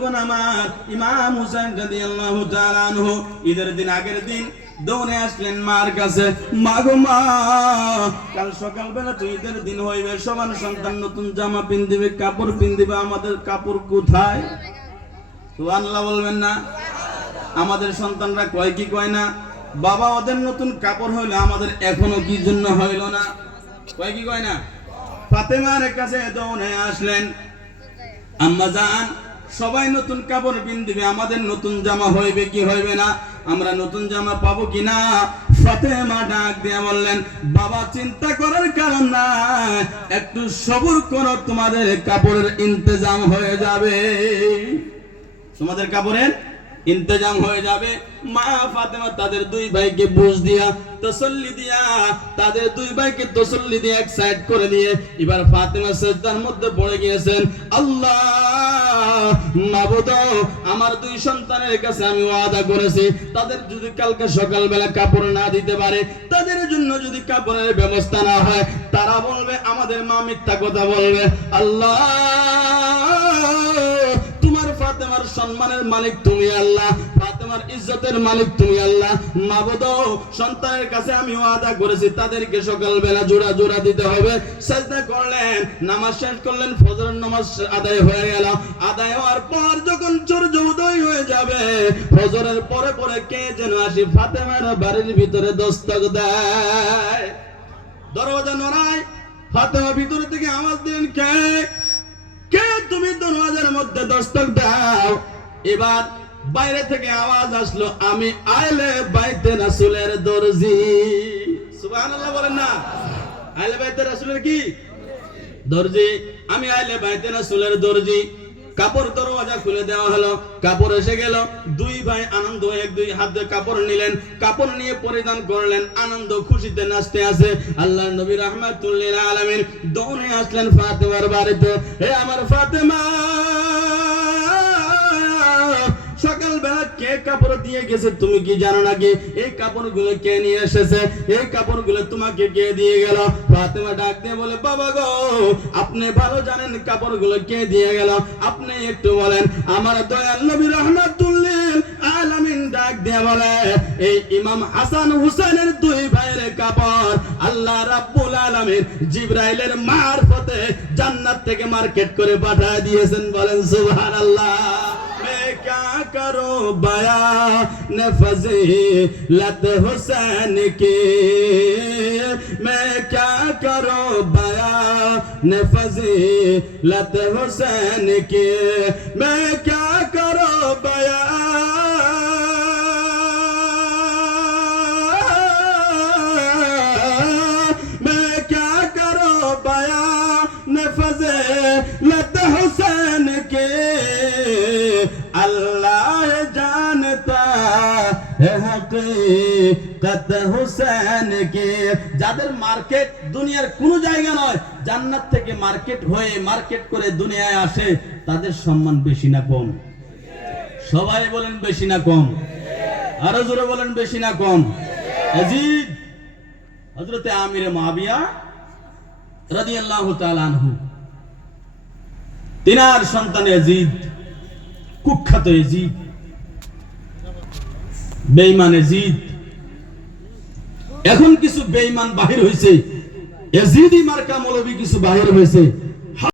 বন্ধুগণ আমার, ইমাম হুসাইন রাদিয়াল্লাহু তাআলা আনহু ঈদের দিন আগের দিন দৌড়ে আসলেন মার কাছে। মা গো মা, কাল সকালবেলা তো ঈদের দিন হইবে, সবার সন্তান নতুন জামা পিন্দিবে, কাপড় পিন্দিবে, আমাদের কাপড় কোথায়? সুবহানাল্লাহ বলবেন না? আমাদের সন্তানরা কয় কি কয় না, বাবা ওদের নতুন কাপড় হইলো, আমাদের এখনো কি জন্য হইলো না? কয় কি কয় না? ফাতেমার কাছে দৌড়ে আসলেন, আম্মা জান সবাই নতুন কাপড় পিন্দিবে, আমাদের নতুন জামা হইবে কি হইবে না? আমরা নতুন জামা পাবো কিনা? ফাতেমা ডাক দিয়ে বললেন, বাবা চিন্তা করার কারণ না, একটু সবুর করো, তোমাদের কাপড়ের ইন্তজাম হয়ে যাবে, তোমাদের কাপড়ের ইন্তজাম হয়ে যাবে। মা ফাতেমা তাদের দুই ভাইকে বুঝ দিয়া, তসল্লি দিয়া, তাদের দুই ভাইকে তসল্লি দিয়ে এক সাইড করে দিয়ে এবার ফাতেমা সিজদার মধ্যে পড়ে গিয়েছেন। আল্লাহ মাবুদ, আমার দুই সন্তানের কাছে আমি ওয়াদা করেছি, তাদের যদি কালকে সকালবেলা কাপড় না দিতে পারে, তাদের জন্য যদি কাপড়ের ব্যবস্থা না হয়, তারা বলবে আমাদের মা মিথ্যা কথা বলবে। আল্লাহ, তোমার ফাতেমার সম্মানের মালিক তুমি আল্লাহ, ফাতেমার ইজ্জতের মালিক তুমি আল্লাহ। মাবুদ, সন্তানের কাছে আমি ওয়াদা করেছি, তাদেরকে সকালবেলা জোড়া জোড়া দিতে হবে। সাজদা করলেন, নামাজ শেষ করলেন, ফজরের নামাজ আদায় হয়ে গেল। আদায় হওয়ার পর যখন সূর্য উদয় হয়ে যাবে, ফজরের পরে পরে কে যেন আসি ফাতেমার বাড়ির ভিতরে দস্তক দেয়। দরজা নড়ায়, ফাতেমা ভিতর থেকে আওয়াজ দিলেন, কে কে তুমি দরওয়াজার মধ্যে দস্তক দাও। এবার বাইরে থেকে আওয়াজ আসলো, আমি আহলে বাইতে রাসূলের দরজি। সুবহানাল্লাহ বলেন না? আহলে বাইতে রাসূলের কি দরজি? আমি আহলে বাইতে রাসূলের দরজি। কাপড় দরওয়াজা খুলে দেওয়া হলো, কাপড় এসে গেল। দুই ভাই আনন্দ, এক দুই হাত দিয়ে কাপড় নিলেন, কাপড় নিয়ে পরিধান করলেন, আনন্দ খুশিতে নাচতে আছে। আল্লাহর নবী রাহমাতুল লিল আলামিন দৌড়ে আসলেন ফাতেমার বাড়িতে। হে আমার ফাতেমা, সকালবেলা কে কাপড় দিয়ে গেছে তুমি কি জানো নাকি? এই কাপড়গুলো কে নিয়ে এসেছে? এই কাপড়গুলো তোমাকে কে দিয়ে গেল? ফাতেমা ডাক দিয়ে বলে, বাবা গো, আপনি ভালো জানেন কাপড়গুলো কে দিয়ে গেল, আপনি একটু বলেন। আমার দয়াল নবী রাহমাতুল লিল আলামিন ডাক দিয়ে বলে, এই ইমাম হাসান হুসাইনের দুই ভাইয়ের কাপড় আল্লাহ রাব্বুল আলামিন জিবরাইলের মারফতে জান্নাত থেকে মার্কেট করে পাঠিয়ে দিয়েছেন। বলেন সুবহানাল্লাহ। क्या करो बयान फजीलत हुसैन की, मैं क्या करो बयान फजीलत हुसैन की, मैं क्या करो बयान, मैं क्या करो बयान फजीलत हुसैन की, अल्लाह जानता है हकीकत हुसैन की। যাদের মার্কেট দুনিয়ার কোন জায়গা নয়, জান্নাত থেকে মার্কেট হয়ে মার্কেট করে দুনিয়ায় আসে, তাদের সম্মান বেশি না কম? সবাই বলেন বেশি না কম? আরো জোরে বলেন বেশি না কম? ইয়াজিদ হযরত আমির মুআবিয়া রাদিয়াল্লাহু তাআলা আনহু, তিনার সন্তান ইয়াজিদ, কুখ্যাত ইয়াজিদ, বেঈমান ইয়াজিদ। এখন কিছু বেঈমান বাহির হইছে, ইয়াজিদি মার্কা মৌলবী কিছু বাহির হইছে।